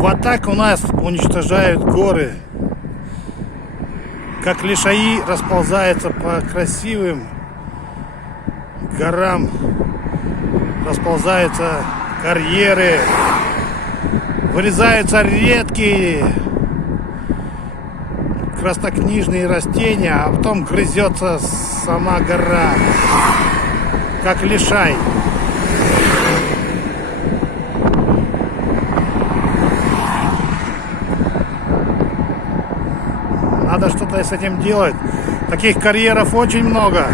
Вот так у нас уничтожают горы. Как лишаи расползаются по красивым горам. Расползаются карьеры. Вырезаются редкие краснокнижные растения, а потом грызется сама гора. Как лишай. Надо что-то с этим делать. Таких карьеров очень много.